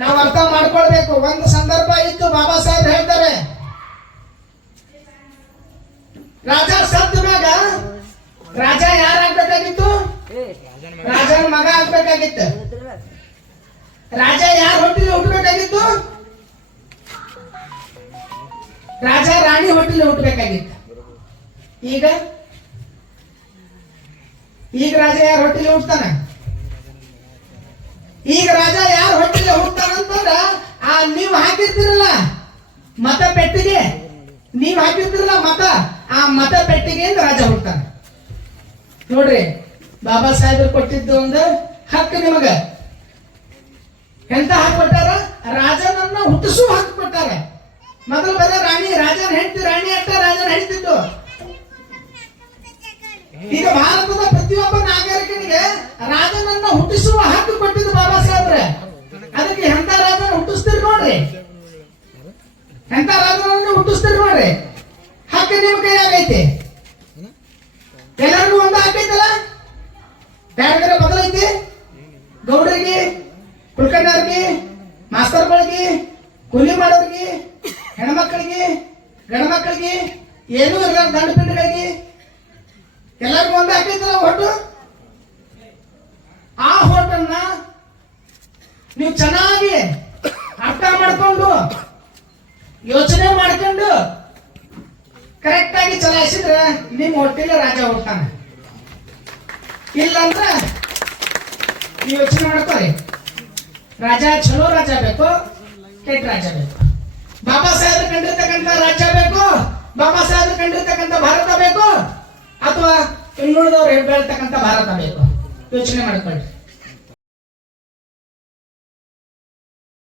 ನಾವು ಅರ್ಥ ಮಾಡ್ಕೊಳ್ಬೇಕು. ಒಂದು ಸಂದರ್ಭ ಇತ್ತು, ಬಾಬಾ ಸಾಹೇಬ್ ಹೇಳ್ತಾರೆ, ರಾಜ ಸತ್ತ ಮ್ಯಾಗ ರಾಜ ಯಾರಾಗ್ಬೇಕಾಗಿತ್ತು? ರಾಜನ ಮಗ ಆಗ್ಬೇಕಾಗಿತ್ತು. ರಾಜ ಯಾರ ಹೊಟ್ಟಿಲಿ ಹುಟ್ಟಬೇಕಾಗಿತ್ತು? ರಾಜ ರಾಣಿ ಹೊಟ್ಟಿಲಿ ಹುಟ್ಟಬೇಕಾಗಿತ್ತು. ಈಗ ರಾಜ ಯಾರ ಹೊಟ್ಟಿಲಿ ಹುಟ್ಟತಾನ? ಈಗ ರಾಜ ಯಾರ ಹೊಟ್ಟಿಲಿ ಹುಟ್ಟತಾನಂತಂದ್ರ ನೀವು ಹಾಕಿರ್ತಿರಲ್ಲ ಮತ ಪೆಟ್ಟಿಗೆ, ನೀವು ಹಾಕಿರ್ತಿರಲ್ಲ ಮತ, ಆ ಮತ ಪೆಟ್ಟಿಗೆಯಿಂದ ರಾಜ ಹುಟ್ಟತಾನ. ನೋಡ್ರಿ, ಬಾಬಾ ಸಾಹೇಬರು ಕೊಟ್ಟಿದ್ದು ಒಂದು ಹಕ್ಕು ನಿಮಗ. ಎಂತ ಹಕ್ಕು ಕೊಟ್ಟಾರ? ರಾಜನನ್ನ ಹುಟ್ಟಿಸುವ ಹಕ್ಕು ಕೊಟ್ಟಾರ. ಮೊದಲು ಬರೀ ರಾಣಿ, ರಾಜನ ಹೆಂಡತಿ ರಾಣಿ ಅಷ್ಟ ರಾಜನ ಹೆಂಡತಿದ್ದು. ಈಗ ಭಾರತದ ಪ್ರತಿಯೊಬ್ಬ ನಾಗರಿಕನಿಗೆ ರಾಜನನ್ನ ಹುಟ್ಟಿಸುವ ಹಕ್ಕು ಕೊಟ್ಟಿದ್ದು ಬಾಬಾ ಸಾಹೇಬ್ರೆ. ಅದಕ್ಕೆ ಎಂತ ರಾಜನ ಹುಟ್ಟಿಸ್ತೀರಿ ನೋಡ್ರಿ, ಎಂತ ರಾಜನನ್ನು ಹುಟ್ಟಿಸ್ತೀರಿ ನೋಡ್ರಿ. ಹಕ್ಕು ನಿಮ್ ಕೈಯಾಗೈತಿ. ಎಲ್ಲರಿಗೂ ಒಂದು ಹಾಕೈತಲ್ಲ, ಯಾರಿಗಾರ ಬದಲೈತಿ? ಗೌಡರಿಗೆ, ಕುಲಕರ್ಣಿಯವ್ರಿಗೆ, ಮಾಸ್ತರ್ಗಳಿಗೆ, ಕೂಲಿ ಮಾಡೋರಿಗೆ, ಹೆಣ್ಮಕ್ಳಿಗೆ, ಗಂಡು ಮಕ್ಕಳಿಗೆ, ಏನೂ ಇರಲ್ಲ ಗಂಡು ಪಿಂಡಿಗಳಿಗೆ ಎಲ್ಲರಿಗೂ ಒಂದು ಹಾಕೈತಲ್ಲ ಓಟು. ಆ ಓಟನ್ನ ನೀವು ಚೆನ್ನಾಗಿ ಅರ್ಥ ಮಾಡ್ಕೊಂಡು ಯೋಚನೆ ಮಾಡ್ಕೊಂಡು ಕರೆಕ್ಟ್ ಆಗಿ ಚಲಾಯಿಸಿದ್ರೆ ನಿಮ್ಮ ಹೊಟ್ಟೆಲೆ ರಾಜ ಹುಡ್ತಾನೆ. ಇಲ್ಲಂದ್ರ ನೀವು ಯೋಚನೆ ಮಾಡ್ಕೊಳ್ಳಿ, ರಾಜ ಚಲೋ ರಾಜ ಬೇಕು, ಕೆಟ್ಟ ರಾಜ ಬೇಕು. ಬಾಬಾ ಸಾಹೇಬ್ ಕಂಡಿರ್ತಕ್ಕಂಥ ರಾಜ್ಯ ಬೇಕು, ಬಾಬಾ ಸಾಹೇಬ್ ಕಂಡಿರ್ತಕ್ಕಂಥ ಭಾರತ ಬೇಕು, ಅಥವಾ ಇನ್ನುಳಿದವ್ರು ಹೇಳ್ತಕ್ಕಂಥ ಭಾರತ ಬೇಕು? ಯೋಚನೆ ಮಾಡ್ಕೊಳ್ಳಿ.